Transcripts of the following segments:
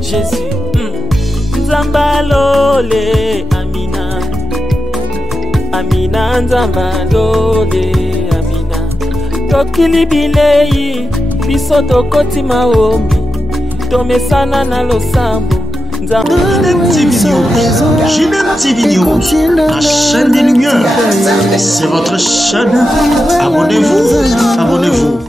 Jésus, Nzambalole, Amina. Amina, Nzambalole, Amina. Tokili bilei, biso tokoti maombi. Tomesana na losambo. JDM TV News, la chaîne des lumières. C'est votre chaîne. Abonnez-vous, abonnez-vous.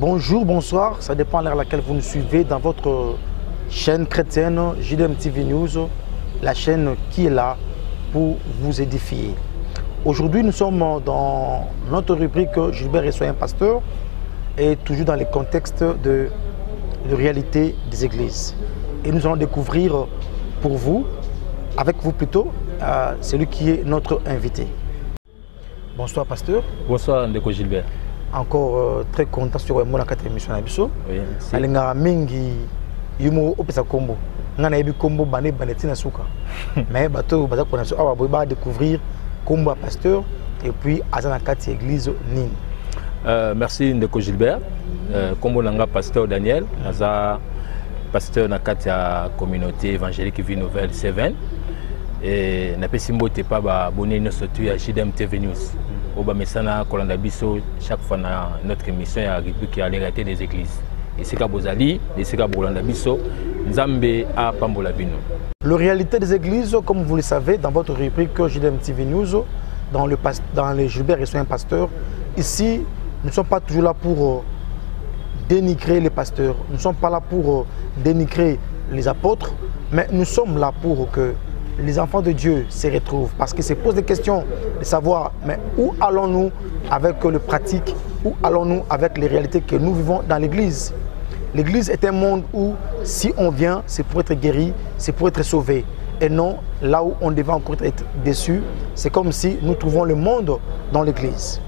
Bonjour, bonsoir, ça dépend de l'heure à laquelle vous nous suivez dans votre chaîne chrétienne JDM TV News, la chaîne qui est là pour vous édifier. Aujourd'hui, nous sommes dans notre rubrique Gilbert et Soyez un pasteur et toujours dans le contexte de réalité des églises. Et nous allons découvrir pour vous, avec vous plutôt, celui qui est notre invité. Bonsoir pasteur. Bonsoir Ndeko Gilbert. Encore très content sur mon émission Abisso. Oui, merci. Alinga mingi yumo opesa kombo. Ngana yebi kombo bane banetina suka. Mais bato baza kona so awa ba découvrir kombo pasteur et puis azana kati église nini. Merci Ndeko Gilbert. Kombo nanga pasteur Daniel, aza pasteur na kati ya communauté évangélique Vie Nouvelle Seven. Et na pesi mbote pa ba abonné nyonso tu ya JDM TV News. Oba mesana kolanda biso chaque fois na notre émission ya rubrique ya réalité des églises. Et c'est ka bozali, et c'est ka bolanda biso, Nzambe a pambola bino. Le réalité des églises, comme vous le savez, dans votre rubrique JDM TV News, dans les Gilbert et Soyez un pasteur, ici, nous ne sommes pas toujours là pour dénigrer les pasteurs, nous ne sommes pas là pour dénigrer les apôtres, mais nous sommes là pour que les enfants de Dieu se retrouvent, parce qu'ils se posent des questions de savoir, mais où allons-nous avec le pratique, où allons-nous avec les réalités que nous vivons dans l'église. L'église est un monde où, si on vient, c'est pour être guéri, c'est pour être sauvé. Et non, là où on devait encore être déçu, c'est comme si nous trouvons le monde dans l'église.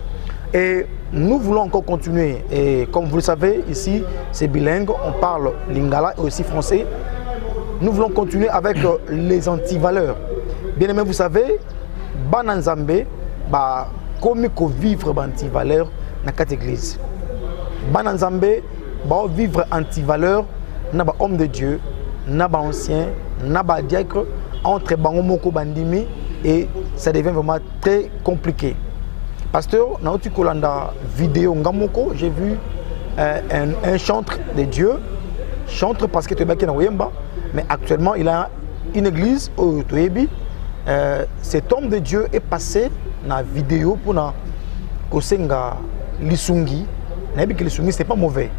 Et nous voulons encore continuer. Et comme vous le savez, ici, c'est bilingue, on parle lingala et aussi français. Nous voulons continuer avec les antivaleurs. Bien aimé, vous savez, Bananzambe, comme vivre antivaleurs dans cette église. Bananzambe, vivre antivaleurs dans homme de Dieu, dans ancien, dans diacre, entre Bangomoko Bandimi, et ça devient vraiment très compliqué. Pasteur, dans une vidéo Ngamoko, j'ai vu un chantre de Dieu, chantre parce que tu es baké dans Wemba. Mais actuellement, il a une église au Toyebi. Cet homme de Dieu est passé dans la vidéo pour Kosenga Lisungi. Lisungi, ce n'est pas mauvais.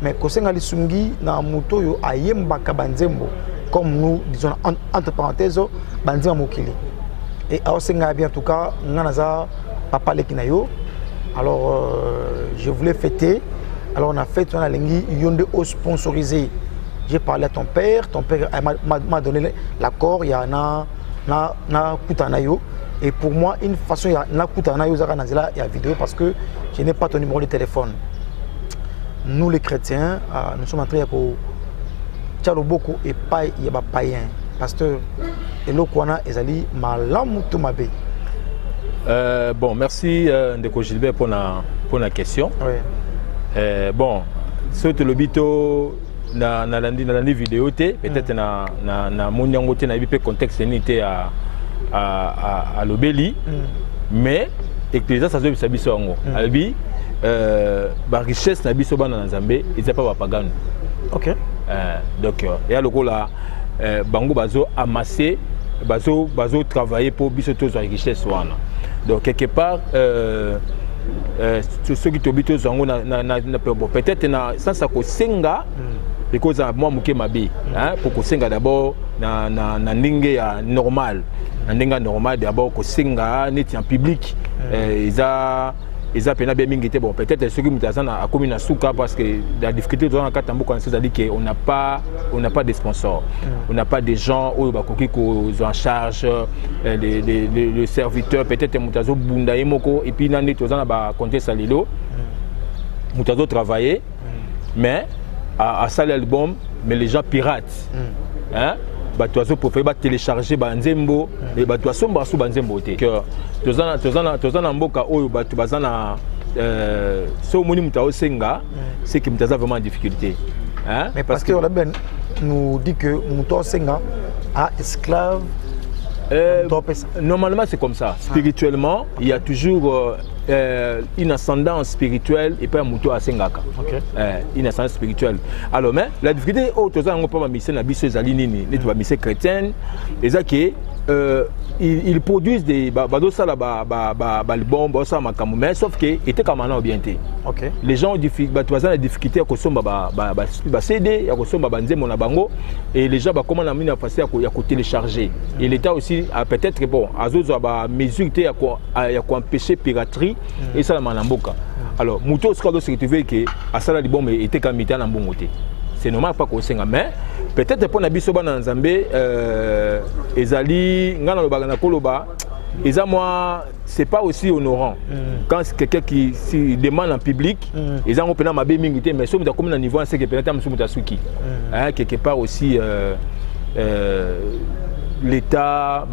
Mais Kosenga Lisungi, dans la moto, a Yemba Kabanzembo. Comme nous disons entre parenthèses, Banzembo Mokili. Et à Osenga, en tout cas, Nanaza Papa Lekinayo. Alors, je voulais fêter. Alors, on a fait un lingi Yonde au sponsorisé. J'ai parlé à ton père m'a donné l'accord, il y a na Koutanayo. Et pour moi, une façon, il y a na Koutanayo, il y a vidéo parce que je n'ai pas ton numéro de téléphone. Nous les chrétiens, nous sommes en train de faire beaucoup et pas il y a païen. Pasteur, et l'Okwana ezali malamu tumabe. Bon, merci Ndeko Gilbert pour la question. Oui. Bon, surtout le bito. Na vidéo peut-être na monyango te na bipe contexte n'était à l'obéli mais église ça se biso ngo albi ba richesse na biso bana Nzambe ils pas pagano. OK. Donc et le coup là bango bazo amasser bazo travailler pour biso to richesse wana. Donc quelque part ceux qui t'habitent zango peut-être na sans ça ko senga because moi muke mabi pour ko senga d'abord na ndenge ya normal na ndenge normal d'abord ko senga net en public ils a pena bien mingi bon peut-être ceux qui mutazana a commis na souka parce que la difficulté dans la katambo quand c'est à dire qu'on n'a pas de sponsors, on n'a pas des gens où bakoki ko en charge les serviteurs peut-être mutazo bunda emoko et puis nani tozana ba compter salilo mutazo travailler mais à ça l'album mais les gens pirates hein batoazo pour faire télécharger banzembo et batoazo mbasu banzembo te que tozana mboka oyo batu bazana ce moni muta osenga c'est que muta vraiment en difficulté hein mais parce que nous dit que muta osenga a esclave. Normalement c'est comme ça. Spirituellement il y a toujours une ascendance spirituelle et pas un mouton à Sengaka. Une ascendance spirituelle. Alors mais la difficulté autour on pas mission na biso ezalini ni tu mission chrétienne et que ils produisent des badosa la album bossa makamu mais sauf que était comme en orienté. Les gens ont la difficulté à consommer ba CD à consommer ba nzemo na bango et les gens ba comment na mina passer à télécharger et l'état aussi a peut-être bon azozo ba mesure ya ko empêcher piraterie et ça la manamboka. Alors muto ce que se retrouver que à ça la bon mais était comme mita na mbongoté. C'est normal pas qu'on s'enga mais peut-être pour na biso ba na Nzambe ezali ngana loba na koloba eza moi c'est pas aussi honorant quand c'est quelqu'un qui demande en public eza ngo pena mabe mingi mais somme comme na niveau c'est que peut-être musu mutasuki quelque part aussi l'état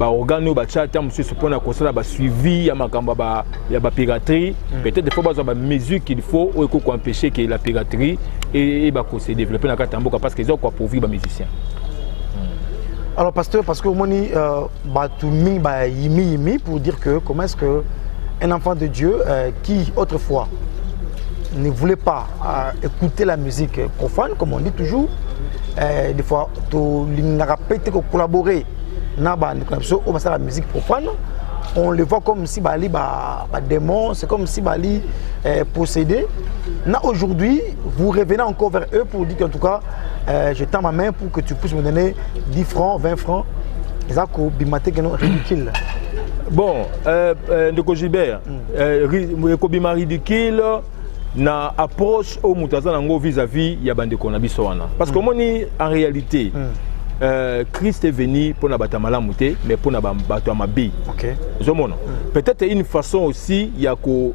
organe ba chat monsieur supposé qu'on ba suivi ya makamba ya ba piraterie peut-être des fois ba mesure qu'il faut pour empêcher que la piraterie et ko se développer dans Katamboka parce qu'ils ont quoi pour vivre musiciens. Alors pasteur parce que moni batumi ba yimi pour dire que comment est-ce que un enfant de Dieu qui autrefois ne voulait pas écouter la musique profane comme on dit toujours des fois to linga pété ko collaborer na la musique profane, on le voit comme si Bali démon, c'est comme si Bali possédé. Aujourd'hui, vous revenez encore vers eux pour dire qu'en tout cas, je tends ma main pour que tu puisses me donner 10 francs, 20 francs. Et ça, c'est ridicule. Bon, de Gilbert, c'est ridicule. Na approche au Moutazan vis-à-vis de Yabande Konabisoana. Parce que en réalité, Christ est venu pour na batamala mouté mais pour na batama bi. Peut-être une façon aussi il y a ko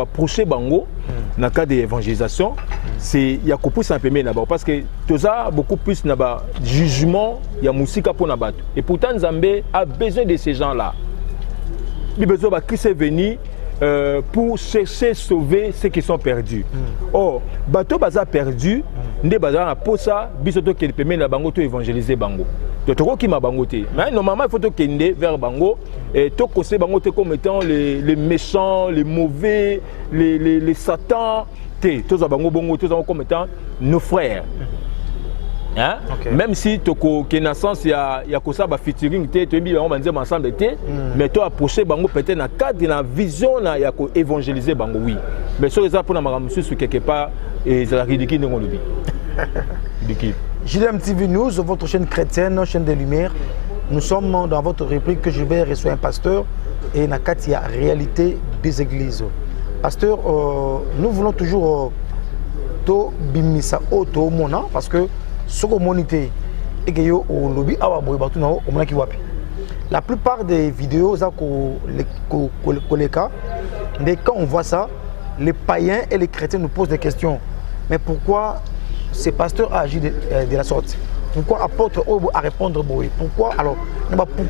approcher bango dans le cas d'évangélisation c'est il y a ko plus simplement là parce que toza beaucoup plus na ba jugement il y a musika pour na bato et pourtant Nzambe a besoin de ces gens-là. Il a besoin de Christ est venu pour chercher sauver ceux qui sont perdus. Or, bateau baza perdu, ne baza na posa bisoto qui permet na bango to évangéliser bango. To toko ki ma bango te. Mais normalement il faut to kende vers bango et to kose bango te comme étant les méchants, les mauvais, les satans. Te to za bango bongo to za comme étant nos frères. Hein? Même si toko que naissance il y a que ça ba featuring te to bi on va dire ensemble te mais toi approcher bango peut-être dans cadre de la vision na ya ko évangéliser bango oui mais sur ça pour na maramusu sur quelque part et ça ridicule ngolo bi ridicule. JDM TV News, votre chaîne chrétienne, chaîne de lumière. Nous sommes dans votre rubrique que Gilbert reçoit un pasteur et na kati ya réalité des églises. Pasteur, nous voulons toujours to bimisa auto mona parce que la plupart des vidéos, mais quand on voit ça, les païens et les chrétiens nous posent des questions. Mais pourquoi ces pasteurs agissent de la sorte? Pourquoi apôtre à répondre? Pourquoi alors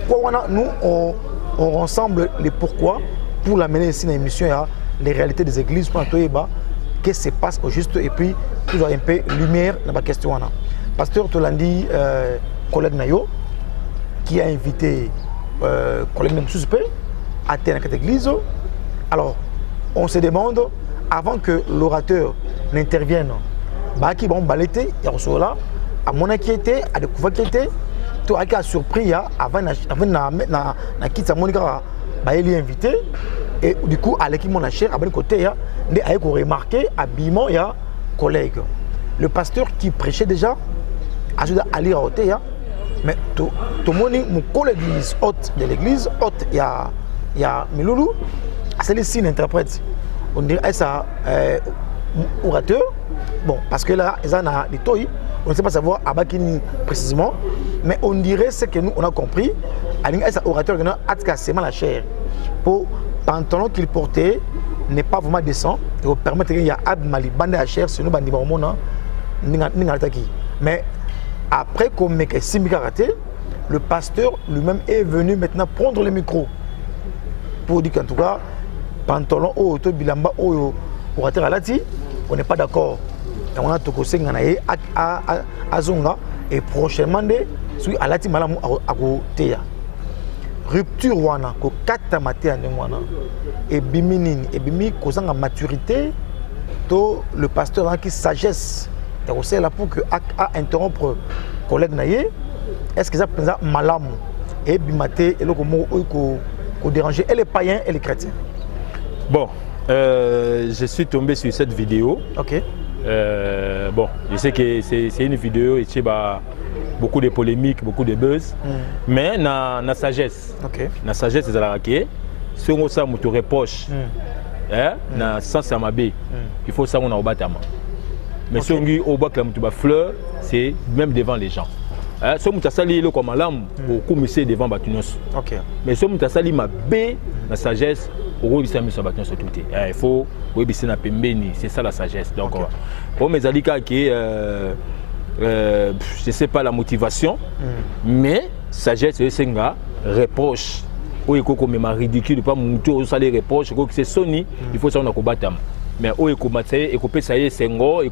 pourquoi nous on rassemble les pourquoi pour l'amener ici dans l'émission les réalités des églises pour qu'est-ce qui se passe au juste et puis toujours un peu lumière dans la question. Pasteur Tolandi, collègue Nayo, qui a invité collègue Nemsuspé à terre dans cette église. Alors, on se demande, avant que l'orateur n'intervienne, Baki bon balete, il y a reçu là, à mon inquiété, à découvrir qui était, tout a surpris avant na quitte Monica, il est invité et du coup à l'équipe mon cher à bon côté, il a remarqué habillement il y a collègue. Le pasteur qui prêchait déjà à lire au thé, mais tout le monde mon collègue hôte de l'église, hôte il y a Miloulou, c'est les signes interprètes. On dirait ça orateur, bon parce que là ils ont des toits, on ne sait pas savoir à Bakini précisément, mais on dirait ce que nous on a compris, à ça orateur qui a cassé la chair pour pantalon qu'il portait n'est pas vraiment décent et vous permettre qu'il y a ad mali bande à chair sur nous bandi baromona mais après qu'on met raté, le pasteur lui-même est venu maintenant prendre le micro pour dire qu'en tout cas pantalon oyo to bilamba oyo orateur alati, on n'est pas d'accord. Et on a tout kosenga na ye azonga et prochainement de sui alati malamu akoteya. Rupture wana ko kata maté ande wana et bimi nini et bimi kozanga maturité to le pasteur a qui sagesse et aussi là pour que a interrompre collègue na ye. Est-ce que ça pensa malamu et bimaté et le ko déranger et les païens et les chrétiens. Bon, je suis tombé sur cette vidéo. Ok. Bon, je sais que c'est une vidéo et tu as beaucoup de polémiques, beaucoup de buzz, mais na sagesse. Ok. Na sagesse c'est la qui si on ça te reproche, na sens à ma il faut ça on a au bâtiment. Mais si on dit au bas que la fleur, c'est même devant les gens. Si on a sali le comme l'âme au commissaire devant Batunos. Ok. Mais si on a sali ma b la sagesse au rôle de Batunos sur tout. Il faut oui c'est na pembeni, c'est ça la sagesse. Donc pour mes alika qui je sais pas la motivation, mais sagesse c'est un reproche. Oui, comme ma ridicule pas mon tour ça les reproches, c'est Sony, il faut ça on a combattre. Mais au écomaté et couper ça y est sengo et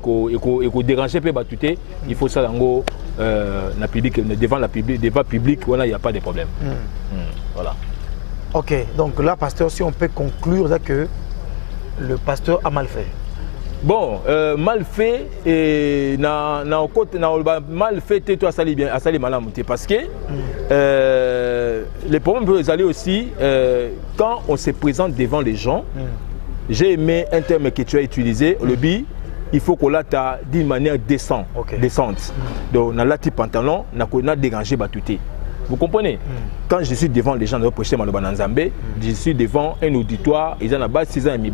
déranger peu batuté, il faut ça en la public devant la public devant public voilà il y a pas de problème. Voilà. OK, donc là pasteur si on peut conclure là que le pasteur a mal fait. Bon, mal fait et mal fait toi ça bien à ça les malades parce que les problèmes peuvent aller aussi quand on se présente devant les gens. J'ai aimé un terme que tu as utilisé, le bi, il faut qu'on l'atte d'une manière décente. Donc, dans la type pantalon, on a dérangé batouté. Vous comprenez? Quand je suis devant les gens de prêcher Malobananzambe, je suis devant un auditoire, ils ont la base 6 ans et demi.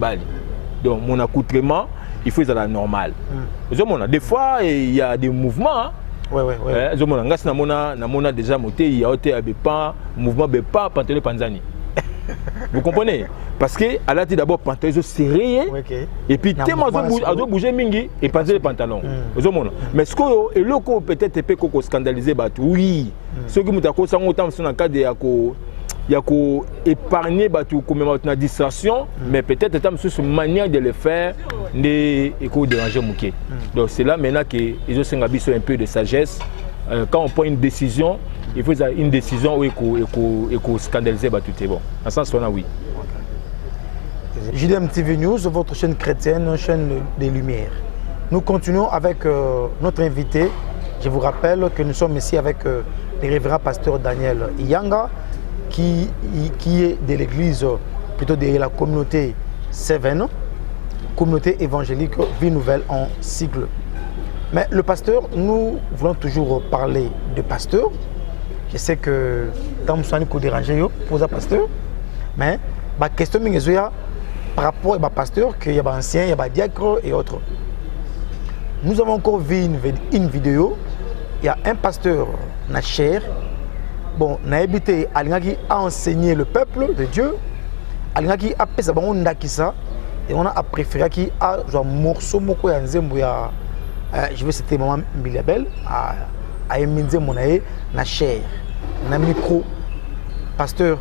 Donc, mon accoutrement, il faut être à la normale. Des fois, il y a des mouvements. On a déjà monté, il y a un mouvement de pas pantalon panzani. Vous comprenez? Parce que elle a dit d'abord pantalon serré et puis tellement à bouger mingi et passer les pantalons. Mais ce que le co peut-être peut qu'on scandaliser bat oui. Ce que nous avons ça autant dans le cadre il y a qu'au épargner batou comme une distraction mais peut-être tam sur une manière de le faire ne éco déranger mouké. Donc c'est là maintenant que ils ont un peu de sagesse quand on prend une décision. Il faut une décision où il faut scandaliser tout est bon. En ce sens-là, oui. JDM TV News, votre chaîne chrétienne, chaîne des Lumières. Nous continuons avec notre invité. Je vous rappelle que nous sommes ici avec le révérend pasteur Daniel Iyanga, qui est de l'église, plutôt de la communauté Seven, communauté évangélique Vie Nouvelle en cycle. Mais le pasteur, nous voulons toujours parler de pasteur. Je sais que dans le coup dérangé pour le pasteur, mais ma question est par rapport au pasteur, qu'il y a des anciens, il y a des diacres et autres. Nous avons encore vu une vidéo, il y a un pasteur, Nacher, bon, qui a enseigné le peuple de Dieu, qui a fait ça, et on a préféré qu'il y ait un morceau, je vais citer Maman Bilabel, à Eminze Monae, Nacher. Un micro pasteur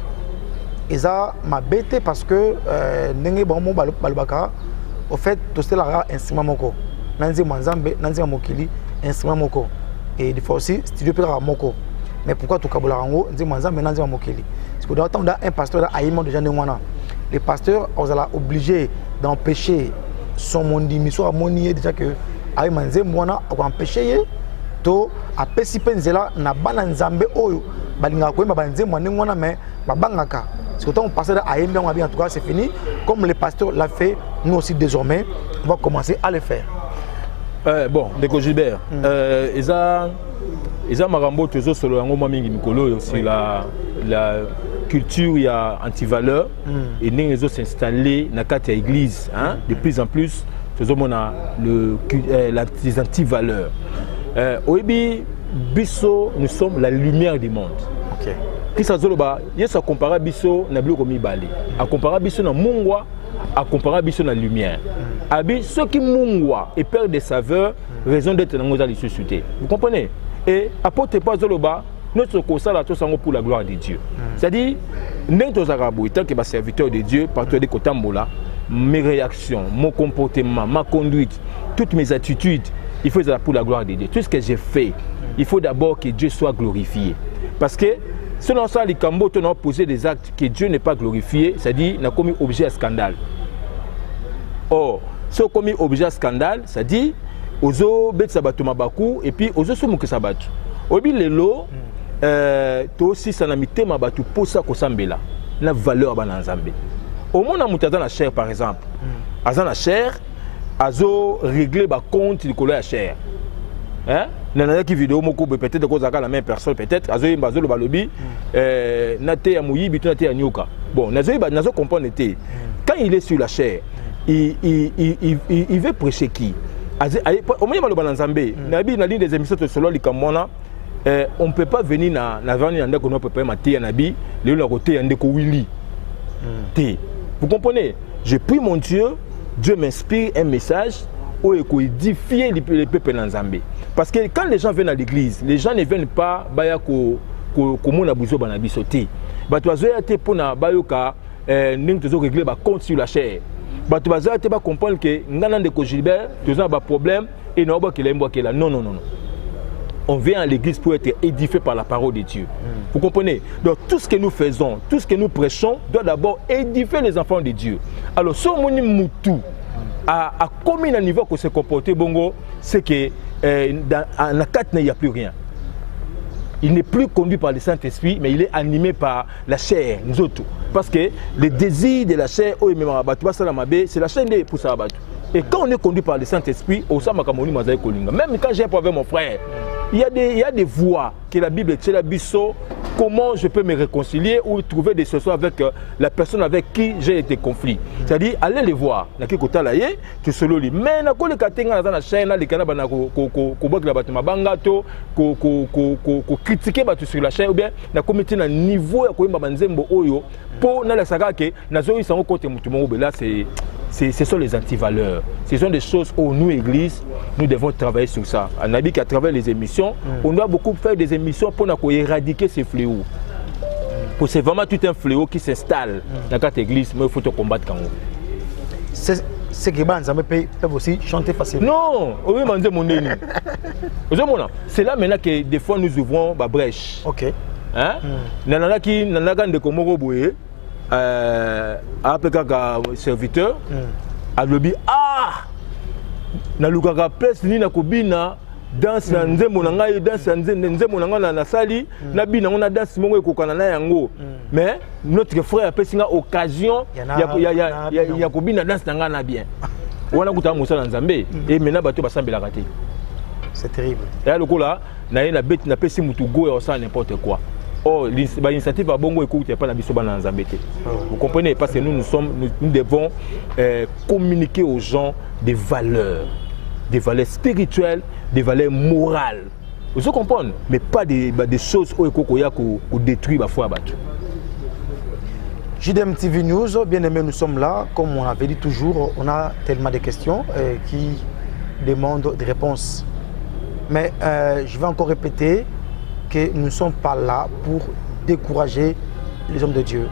et ça m'a bêté parce que n'engé bon mon balbaka au fait tout cela instrument moko nanzi manzambe nanzi mokili instrument moko et des fois aussi studio pera moko mais pourquoi tout kabola rango nanzi manzambe nanzi mokili parce que dans un pasteur a aimé déjà n'engwana les pasteurs on a obligé d'empêcher son mondimi soit monier déjà que aïe manze mwana on empêcher to a pesipe nzela na bana nzambe oyo balinga koyemba banze mwana ngwana mais babangaka parce que tant on passe à aimer en tout cas c'est fini comme le pasteur l'a fait nous aussi désormais on va commencer à le faire. Bon Ndeko Gilbert ils ont marambo toujours sur le ngoma mingi mikolo aussi la culture il y a anti-valeur et ils ont s'installer dans quatre églises hein de plus en plus toujours on a les anti-valeurs. Oebi biso nous sommes la lumière du monde. OK. Qui ça zoloba, yeso compara biso na bilo komi bali. A compara biso na mungwa, a compara biso na lumière. Abi ceux qui mungwa et perd des saveurs, raison d'être dans nos ressuscité. Vous comprenez? Et apportez pas zoloba, notre constat là tout ça pour la gloire de Dieu. C'est-à-dire, tant que serviteur de Dieu, partout de Kotambola, mes réactions, mon comportement, ma conduite, toutes mes attitudes, il faut être pour la gloire de Dieu. Tout ce que j'ai fait, il faut d'abord que Dieu soit glorifié. Parce que selon ça, les Cambo, on a posé des actes que Dieu n'est pas glorifié, c'est-à-dire qu'on a commis objet à scandale. Or, si on a commis objet à scandale, c'est-à-dire ozo bet sabato mabaku et puis ozo somuke sabatu. Obi lelo to aussi sanamité mabatu posa kosambela na valeur ba nzambe. Au monde na dans la chair par exemple. Azan la chair azo régler ba compte de couleur chair. Hein? Nana qui vidéo moko peut-être cause la même personne peut-être azo imbazo le balobi na te ya muyibi to na te ya nyoka. Bon, nazo comprendre té. Quand il est sur la chair, il veut prêcher qui? Au moins, on a des émissions de solo on ne peut pas venir dans la vente de qu'on peut pas mater un habit, le côté un déco Willy. Vous comprenez? Je prie mon Dieu, Dieu m'inspire un message où il faut édifier les peuples dans Zambie. Parce que quand les gens viennent à l'église, les gens ne viennent pas comme on a besoin de banabi sauter. Tu as été pour na bayoka régler ba compte sur la chair. Tu vas comprendre que Nana de Gilbert, tu as un problème et non, non. On vient à l'église pour être édifié par la parole de Dieu. Vous comprenez? Donc tout ce que nous faisons, tout ce que nous prêchons doit d'abord édifier les enfants de Dieu. Alors, si on moutou à combien de niveau que se comporter bongo, c'est que dans la 4 il n'y a plus rien. Il n'est plus conduit par le Saint-Esprit, mais il est animé par la chair, nous autres. Parce que le désir de la chair, c'est la chair pour ça. Et quand on est conduit par le Saint-Esprit, même quand j'ai avec mon frère, il y a des voies que la Bible tient la bisso. Comment je peux me réconcilier ou trouver des solutions avec la personne avec qui j'ai été conflit. C'est-à-dire, allez les voir. Mais la chaîne, critiquer sur la chaîne ou bien na comité na niveau ya koyemba banzembo oyo pour na la saga que nazo isango côté mutumo là ce sont les antivaleurs. Ce sont des choses où nous, Église, nous devons travailler sur ça. On a dit qu'à travers les émissions, on doit beaucoup faire des émissions pour éradiquer ces fléaux. Pour c'est vraiment tout un fléau qui s'installe dans cette Église, mais il faut te combattre quand même. C'est que les peuvent aussi chanter facilement. Non, oui, c'est là maintenant que des fois nous ouvrons la brèche. Ok. Hein? Nanana qui nanaga de Komoro Boué. Serviteur a lobby na lukaka place ni na kobina danse na nzembo na ngai danse na nzembo na ngai na sali na bina on a danse mongo ekokana na yango mais notre frère a pesi nga occasion ya kobina danse na ngai na bien wana kuta musala nzambe et maintenant bato basambela kate c'est terrible et lokola na na bête na pesi mutu go ya ça n'importe quoi. Oh, l'initiative à Bongo écoute pas la bisoba dans Zambété. Vous comprenez? Parce que nous devons communiquer aux gens des valeurs spirituelles, des valeurs morales. Vous comprenez? Mais pas des choses qui détruisent la foi. JDM TV News, bien aimé, nous sommes là. Comme on avait dit toujours, on a tellement de questions qui demandent des réponses. Mais je vais encore répéter que nous ne sommes pas là pour décourager les hommes de Dieu,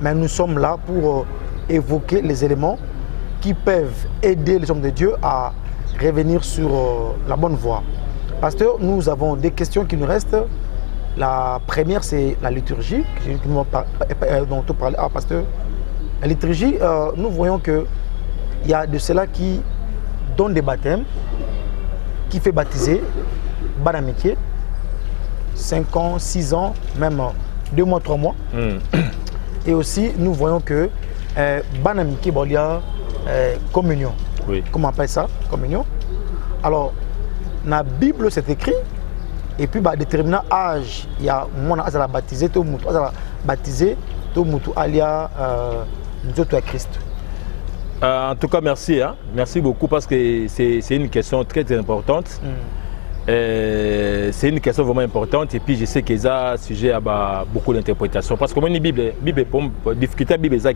mais nous sommes là pour évoquer les éléments qui peuvent aider les hommes de Dieu à revenir sur la bonne voie. Pasteur, nous avons des questions qui nous restent. La première, c'est la liturgie, dont on parlait. Ah, pasteur, la liturgie, nous voyons qu'il y a de ceux-là qui donnent des baptêmes, qui fait baptiser, banamitié, 5 ans, 6 ans, même 2 mois, 3 mois. Et aussi, nous voyons que Banamiki, il y a communion. Oui. Comment on appelle ça? Communion. Alors, dans la Bible, c'est écrit. Et puis, à déterminant âge, il y a mon âge à baptiser, tout le monde à baptiser, tout le monde à nous autres à Christ. En tout cas, merci. Hein? Merci beaucoup parce que c'est une question très, très importante. C'est une question vraiment importante et puis je sais que ça sujet à beaucoup d'interprétations parce que la Bible difficulté la Bible c'est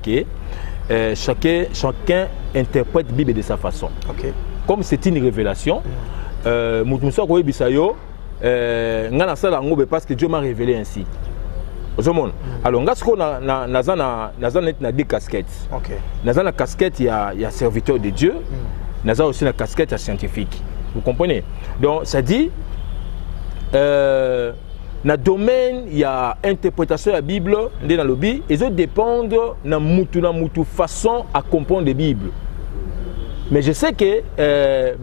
que chacun interprète la Bible de sa façon. Okay. Comme c'est une révélation, parce que Dieu m'a révélé ainsi. Alors, na deux casquettes. Naza na casquette, il y a serviteur de Dieu. Naza aussi la casquette scientifique. Vous comprenez? Donc, ça dit, dans le domaine, il y a interprétation de la Bible, dans le lobby, et ça dépend de la façon à comprendre la Bible. Mais je sais que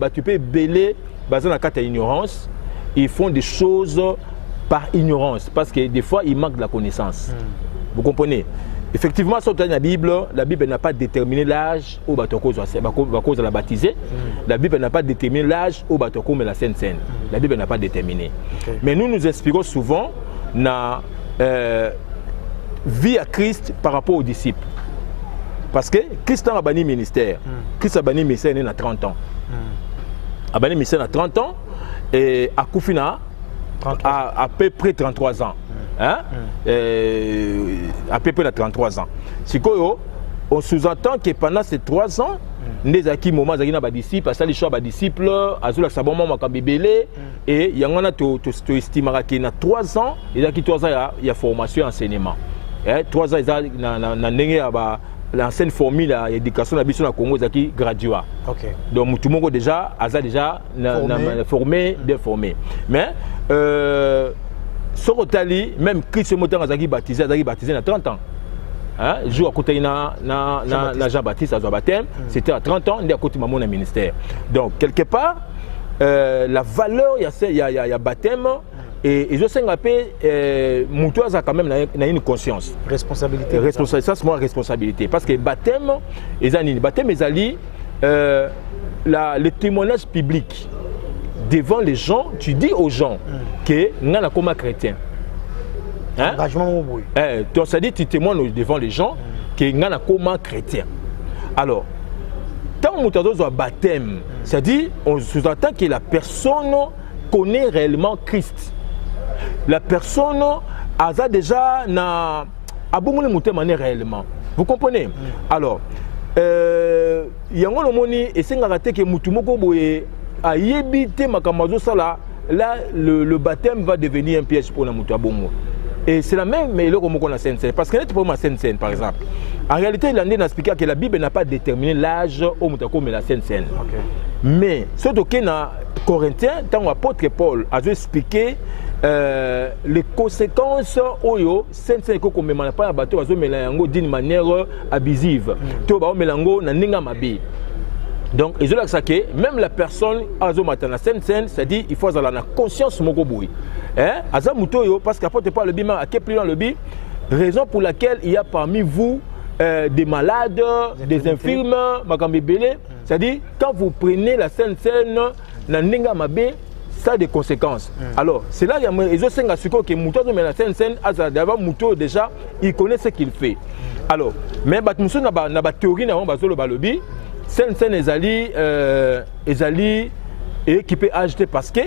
tu peux bêler, basé dans la ignorance, ils font des choses par ignorance, parce que des fois, il manque de la connaissance. Vous comprenez? Effectivement, sur la Bible n'a pas déterminé l'âge où on la baptiser. La Bible n'a pas déterminé l'âge où on la Sainte Seine. La Bible n'a pas déterminé. Mais nous expliquons souvent la vie à Christ par rapport aux disciples. Parce que Christ a banni ministère. Christ a banni ministère à 30 ans. A banni ministère à 30 ans et à Koufina à peu près 33 ans. Hein? À peu près 33 ans. On sous-entend que pendant ces 3 ans, nous avons moment des disciples, parce que les disciples, et il y a estimé qu'il y a 3 ans, il y a formation et enseignement. 3 ans, il y a l'ancienne formule d'éducation de la Congo qui graduat. Donc tout le monde déjà formé, bien formé. Mais Sorotali, même Christ Motan a baptisé à 30 ans. Le jour à côté de Jean-Baptiste à son baptême, c'était à 30 ans, il y a côté de ministère. Donc, quelque part, la valeur, il y a baptême, et je sais que Moutoua a quand même une conscience. Responsabilité. Ça, c'est moi responsabilité. Parce que baptême, le témoignage public. Devant les gens, tu dis aux gens que nous sommes comme chrétiens. Donc, ça dit tu témoignes devant les gens que nous sommes comme chrétiens. Alors, quand on a un baptême, c'est-à-dire on sous-entend que la personne connaît réellement Christ. La personne a déjà abonné le thème réellement. Vous comprenez? Alors, il y a un moment et c'est que Moutoumoko a évité Makamazo Sala, là le baptême va devenir un piège pour la Moutabongo. Et c'est la même, mais le Romoko la Sainte-Seine. Parce que pour ma Sainte-Seine, par exemple, en réalité, il a expliqué que la Bible n'a pas déterminé l'âge au Moutako mais la Sainte-Seine. Mais ce que dans Corinthiens, tant l'apôtre Paul a expliqué les conséquences au Sainte-Seine qu'on ne met pas à bateau d'une manière abusive. Tout le monde n'a pas donc, ils ont dit que même la personne a la Sainte-Seine, c'est-à-dire qu'il faut avoir la conscience de Mokoboui. Parce qu'apporte pas le bima, à quel plus dans le bi, raison pour laquelle il y a parmi vous des malades, des infirmes, c'est-à-dire quand vous prenez la Sainte-Seine, ça a des conséquences. Alors, c'est là qu'ils ont dit que Mouto la Sainte-Seine, déjà, il connaît ce qu'il fait. Alors, mais il y a une théorie dans le bi. Sainte-Seine ezali équipé ajouté parce que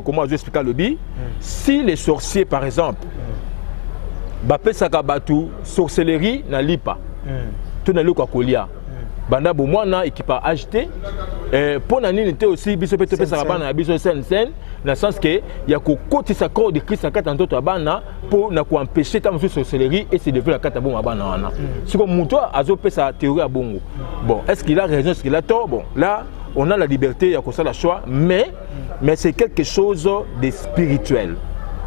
comment je explique le bi si les sorciers par exemple bapé sakabatu sorcellerie na lipa tout na luka kolia banda bomwana équipe ajouté pour na nini aussi biso peut pesa bana biso Sainte-Seine dans le sens que il y a que côté sa corps de Christ à quatre d'autres bana pour na ko empêcher ta sorcellerie et c'est devenu la carte bon bana wana si comme Mouto azo pesa théorie à bongo bon est-ce qu'il a raison est-ce qu'il a tort bon là on a la liberté il y a que ça la choix mais c'est quelque chose de spirituel.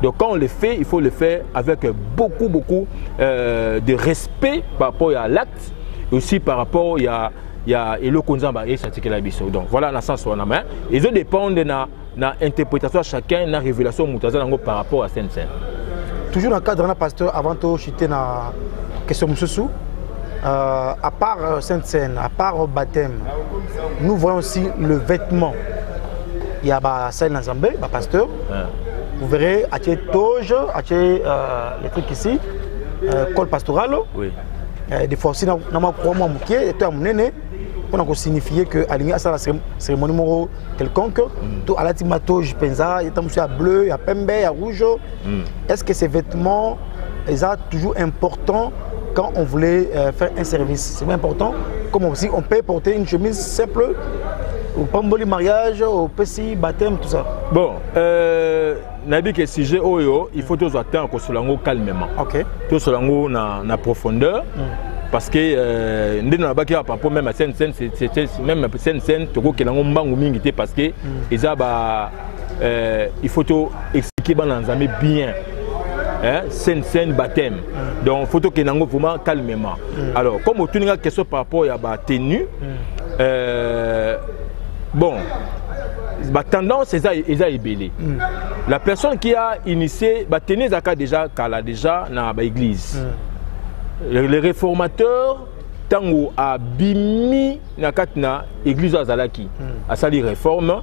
Donc quand on le fait, il faut le faire avec beaucoup de respect par rapport à l'acte et aussi par rapport à le konzamba et ça la biso. Donc voilà dans sens on a main. Ils dépendent de l'interprétation chacun, la révélation Moutaza par rapport à Sainte-Seine. Toujours dans le cadre de pasteur avant de chuter na question Moussou. À part Sainte-Seine, à part baptême, nous voyons aussi le vêtement. Il y a Saint Nazambé, pasteur. Vous verrez, à toge, à les trucs ici, col pastoral. Oui. Des fois aussi, on a pour signifier que à la cérémonie quelconque, à la toge penza, il y a bleu, il y a pembe, il y a rouge. Est-ce que ces vêtements sont toujours importants quand on voulait faire un service? C'est important, comme aussi on peut porter une chemise simple Au pamboli mariage, au petit baptême, tout ça. Bon, nabi que sujet oyo, il faut tous attendre que cela calmement. Ok. Tout cela na profondeur. Parce que nous n'avons pas rapport même à scène même scène tout que l'on bangu mingi parce que il faut tout expliquer dans bien. Scène baptême. Donc il faut que l'on vraiment calmement. Alors comme on tourne question par rapport à la tenue, bon, la tendance est ébélée. La personne qui a initié la tenue déjà dans l'église. Les réformateurs, tango a bimi na katna église azalaki a sali réforme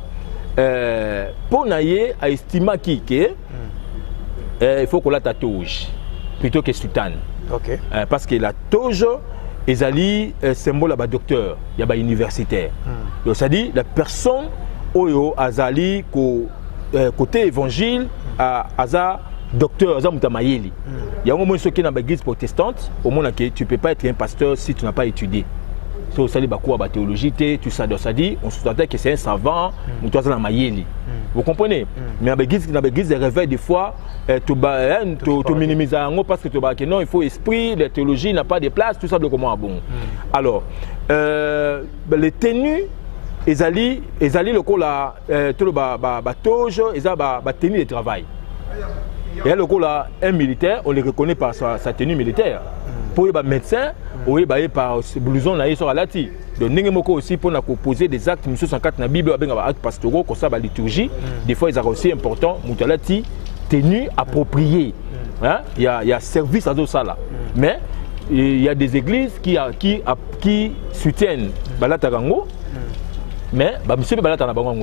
pour naie a estima ki que il faut qu'on la toge plutôt que soutane. OK. Parce que la toge ezali symbole ba docteur, ya ba universitaire. Donc ça dit la personne oyo azali côté évangile aza docteur aza mutamayeli. Il y a un moment qui est dans l'église protestante, au moment que tu ne peux pas être un pasteur si tu n'as pas étudié. So, ça dit quoi la théologie, tout ça, ça dit, on se dit que c'est un savant, ou toi dans mayeli. Vous comprenez? Mais dans l'église de réveil des fois, tu minimises parce que tu vas que non, il faut esprit, la théologie n'a pas de place, tout ça de comment bon. Alors, les tenues, ils allaient le coup là, tout le toge, ils allaient tenue de travail. Et là, un militaire, on le reconnaît par sa tenue militaire. Pour les médecins, on est par blouson sur la lati. Donc, nous aussi pour poser des actes, M. 104 dans la Bible, des actes pastoraux, comme ça, la liturgie. Des fois, ils sont aussi importants, Moutalati, tenue appropriée. Il y a service à tout ça là. Mais il y a des églises qui soutiennent Balatarango, mais M. Balatarango.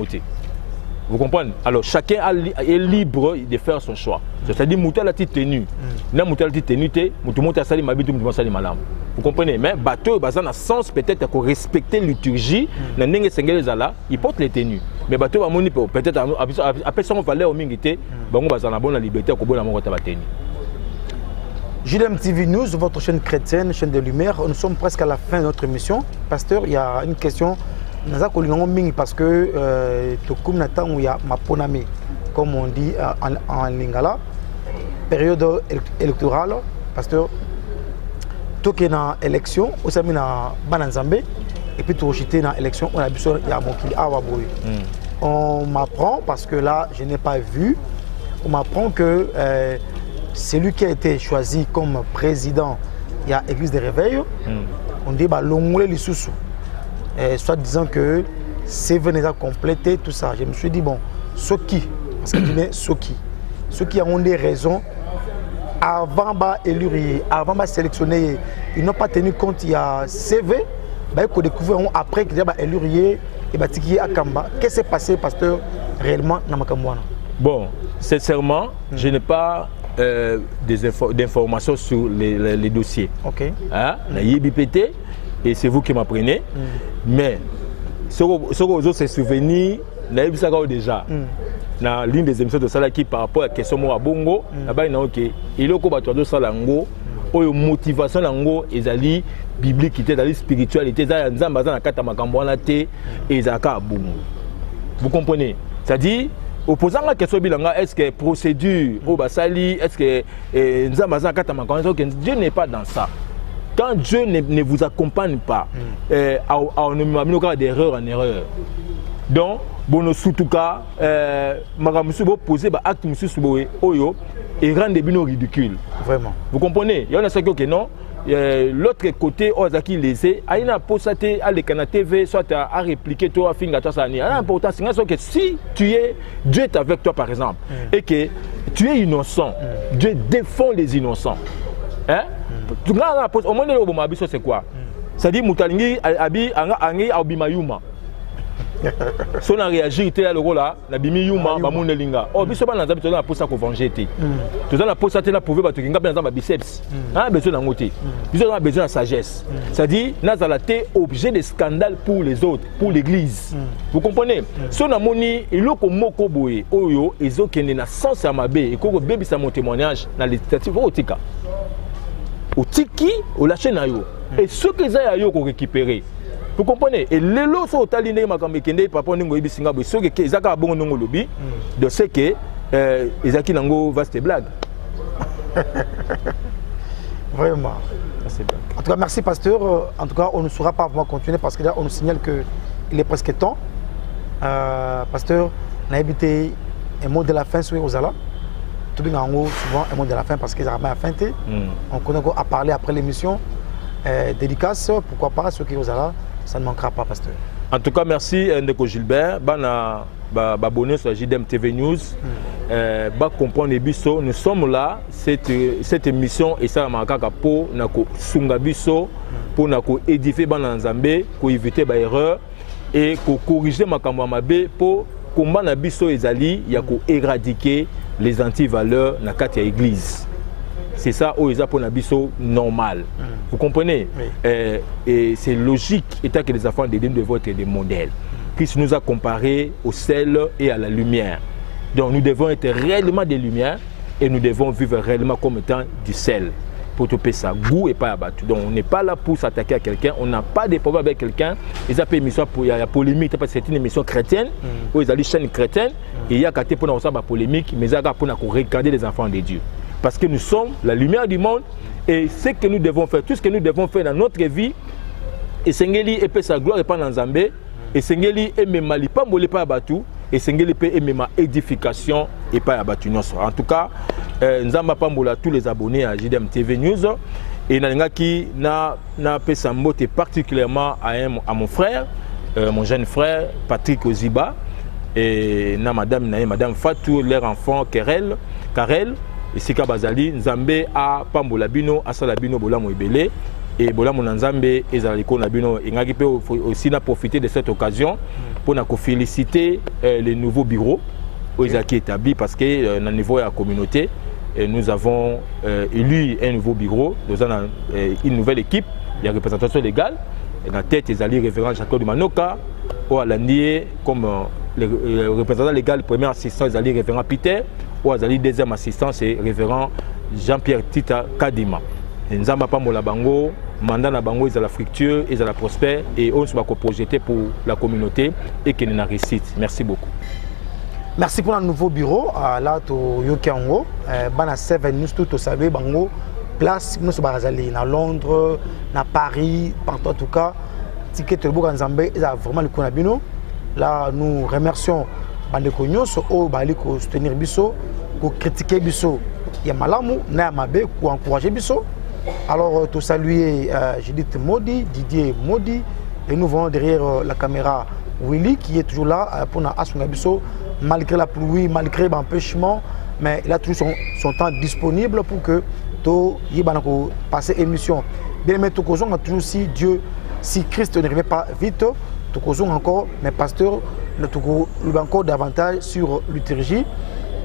Vous comprenez? Alors chacun est libre de faire son choix. C'est-à-dire que la tenue. Na la tenue, tout le sali mabitu, tout sali malam. Vous comprenez? Mais bateau bazan a sens peut-être pour respecter la liturgie, na nenge sengele zala, il porte les tenues. Mais bateau va moni peut-être après ça on va aller au mingité, bango bazan a bonne liberté ko bona mo ta tenue. JDM TV News, votre chaîne chrétienne, chaîne de lumière, nous sommes presque à la fin de notre émission. Pasteur, il y a une question. Parce que comme on dit en lingala, période électorale, parce que tout qui est dans l'élection, on s'est mis dans Bananzambe, et puis tout jeté dans l'élection, on a besoin de on m'apprend, parce que là, je n'ai pas vu, on m'apprend que celui qui a été choisi comme président, il y a Église des Réveils, on dit bah l'ongolais les sous. Soit disant que c'est venu à compléter tout ça. Je me suis dit, bon, ceux qui ont des raisons, avant d'éluer, avant de sélectionner, ils n'ont pas tenu compte, il y a CV, ils ont découvert après qu'ils ont élué et qu'ils ont Akamba. Qu'est-ce qui s'est passé, pasteur, réellement dans Makamouana? Bon, sincèrement, je n'ai pas d'informations sur les dossiers. Ok. La IBPT, et c'est vous qui m'apprenez. Mais ce que vous se souvenir, déjà dans l'une des émissions de Salaki par rapport à la question de Bongo, il y a une motivation et biblique, la spiritualité, vous comprenez? C'est-à-dire, opposant à la question est-ce que procédure, est-ce que Dieu n'est pas dans ça. Quand Dieu ne vous accompagne pas, on ne met d'erreur en erreur. Donc, bon, surtout cas, Magamusu poser acte oyo et rendre des bino ridicules. Vraiment. Vous comprenez? Il y en a ceux qui non. L'autre côté, Ozaki laissé, il y a posté à l'écran TV, soit à répliquer toi, à finir toi ça. L'important c'est que si tu es, Dieu est avec toi par exemple, et que tu es innocent, Dieu défend les innocents. Hein? Au moins le c'est quoi? C'est-à-dire Moutalingi abi angi abimayuma. Si on a réagi, il était là le rôle là, la bimi yuma, bamoune linga. Oh, biso ba nanzabi toza na posa ko venger te. Toza na posa te na prouver ba tokinga ba nzamba biceps. Ah besoin na ngote. Biso na besoin de sagesse. C'est-à-dire nazala te objet de scandale pour les autres, pour l'église. Vous comprenez? Si on a moni eloko moko boye oyo ezokende na sens ya mabe et ko bebisa mon témoignage na législative otika. Otiki o lâcher na yo. Et ce que ça yo ko récupérer. Vous comprenez? Et les lots sont au Taliné, Makamekende, Papa Ningo Ibisinga, ceux qui ont bon nom lobby, de ce que Isaki Nango vaste blague. Vraiment. En tout cas, merci pasteur. En tout cas, on ne saura pas vraiment continuer parce que là, on nous signale qu'il est presque temps. Pasteur, on a habité un mot de la fin sur Ozala. Tout bien en haut, souvent un mot de la fin parce qu'ils ont la fin. On connaît à parler après l'émission. Dédicace, pourquoi pas, ceux qui Ozala, ça ne manquera pas, pasteur. En tout cas, merci Ndeko Gilbert. Abonné sur la JDM TV News. Comprendre les biso. Nous sommes là, cette émission et ça m'a pour sunga biso, pour édifier Bananzambé, pour éviter les erreurs et pour corriger ma mabe pour combattre biso ezali, il y a pour éradiquer les anti-valeurs dans la église. C'est ça où ils apprennent biso normal. Vous comprenez? Et c'est logique, étant que les enfants de Dieu doivent être des modèles. Christ nous a comparé au sel et à la lumière. Donc nous devons être réellement des lumières et nous devons vivre réellement comme étant du sel. Pour te ça goût et pas abattu. Donc on n'est pas là pour s'attaquer à quelqu'un, on n'a pas de problème avec quelqu'un. Ils appellent une émission pour la polémique, parce que c'est une émission chrétienne, où ils ont une chaîne chrétienne, et il y a qu'à pour la polémique, mais il y a pour regarder les enfants de Dieu. Parce que nous sommes la lumière du monde et ce que nous devons faire, tout ce que nous devons faire dans notre vie, et Sengeli et sa gloire et pas dans Zambé, et Sengeli et même pas molé pas abattu, et Sengeli et même édification et pas abattu. En tout cas, nous avons pas tous les abonnés à JDM TV News et n'a fait sa motte particulièrement à mon frère, mon jeune frère Patrick Oziba et madame Fatou, leur enfant Karel. Et Sika Bazali, Nzambe a Pambola Bino, Asalabino Bolamo Ebele, et Bolamo Nzambe et Zaliko Nabino. Et Ngagipe aussi n'a profité de cette occasion pour féliciter les nouveaux bureaux où ils ont été établis parce que dans le niveau de la communauté, nous avons élu un nouveau bureau, nous avons une nouvelle équipe, il y a une représentation légale. Et dans la tête, ils allaient révérend Jacques Manoka, ou à l'année, comme le représentant légal, premier assistant, ils allaient révérend Peter. Ou azali deuxième assistant, c'est révérend Jean-Pierre Tita Kadima. Nzamba Pambola Bango, mandat na Bango, ils ont la fructueux, ils ont la prospère et on se va projeter pour la communauté et qu'il y ait une réussite. Merci beaucoup. Merci pour le nouveau bureau. Là, tu Yokiango, Bana 7 nous tout saluer Bango, place nous sommes à Londres, à Paris, partout en tout cas. Ticket de Boganzambe, ils ont vraiment le Konabino. Là, nous remercions Bandeko Nyonso o bali ko soutenir biso, ko critiquer biso. Ya malamu na mabe ko encourager biso. Alors tout saluer Judith Modi, Didier Modi et nous venons derrière la caméra Willy qui est toujours là pour na asunga biso malgré la pluie, malgré l'empêchement, mais il a toujours son temps disponible pour que to yibana ko passer émission. Bien mais tout cause on a toujours si Christ ne revient pas vite, tout cause encore mais pasteur nous encore davantage sur liturgie,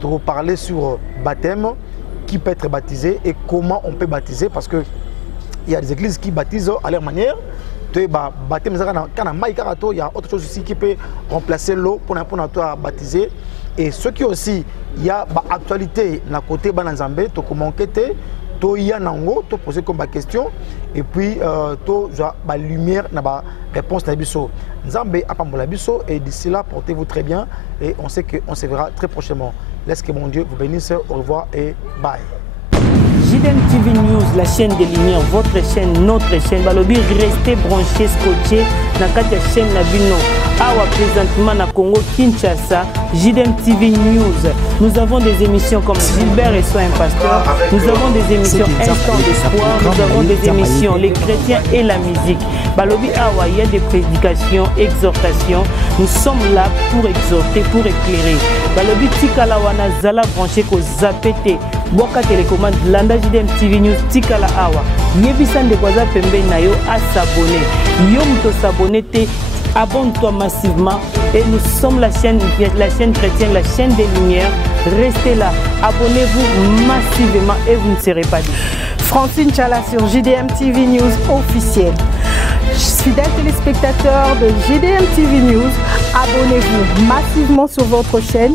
pour parler sur baptême, qui peut être baptisé et comment on peut baptiser, parce qu'il y a des églises qui baptisent à leur manière. Baptême, il y a autre chose aussi qui peut remplacer l'eau pour baptiser. Et ce qui aussi, il y a actualité dans le côté Bananzambe, comment enquêter, il y a poser comme question, et puis la lumière, la réponse à Bisso. Nzambe Apambola Bisso, et d'ici là, portez-vous très bien, et on sait qu'on se verra très prochainement. Laisse que mon Dieu vous bénisse, au revoir et bye. JDM TV News, la chaîne des lumières, votre chaîne, notre chaîne. Balobi, restez branchés, scotchés, dans la chaîne Nabino. Awa présentement na Congo Kinshasa, JDM TV News. Nous avons des émissions comme Gilbert et Soin Pasteur. Nous avons des émissions Instant d'espoir. Nous avons des émissions Les chrétiens et la musique. Balobi Awa, il y a des prédications, exhortations. Nous sommes là pour exhorter, pour éclairer. Balobi Tikala wana zala branché ko zapete. Boka télécommande Landa JDM TV News Tikala Awa. Yebisan de Kwaza Pembe Nayo à s'abonner. Yom to s'abonner te. Abonne-toi massivement et nous sommes la chaîne chrétienne, la chaîne des lumières. Restez là, abonnez-vous massivement et vous ne serez pas déçus. Francine Chala sur JDM TV News officiel. Fidèles téléspectateurs de JDM TV News, abonnez-vous massivement sur votre chaîne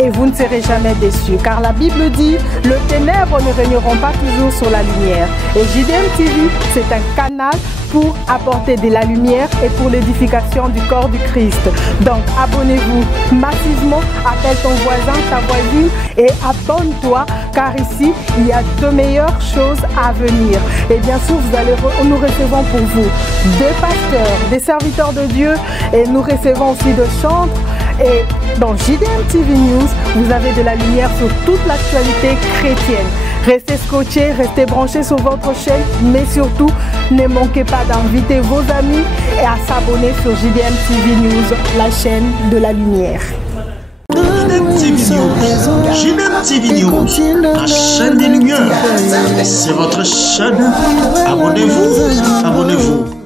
et vous ne serez jamais déçus. Car la Bible dit, le ténèbre ne régneront pas toujours sur la lumière. Et JDM TV, c'est un canal pour apporter de la lumière et pour l'édification du corps du Christ. Donc abonnez-vous massivement, appelle ton voisin, ta voisine et abonne-toi car ici il y a de meilleures choses à venir. Et bien sûr nous recevons pour vous des pasteurs, des serviteurs de Dieu et nous recevons aussi des chantres. Et dans JDM TV News, vous avez de la lumière sur toute l'actualité chrétienne. Restez scotchés, restez branchés sur votre chaîne, mais surtout, ne manquez pas d'inviter vos amis et à s'abonner sur JDM TV News, la chaîne de la lumière. JDM TV News, la chaîne des lumières. C'est votre chaîne. Abonnez-vous, abonnez-vous.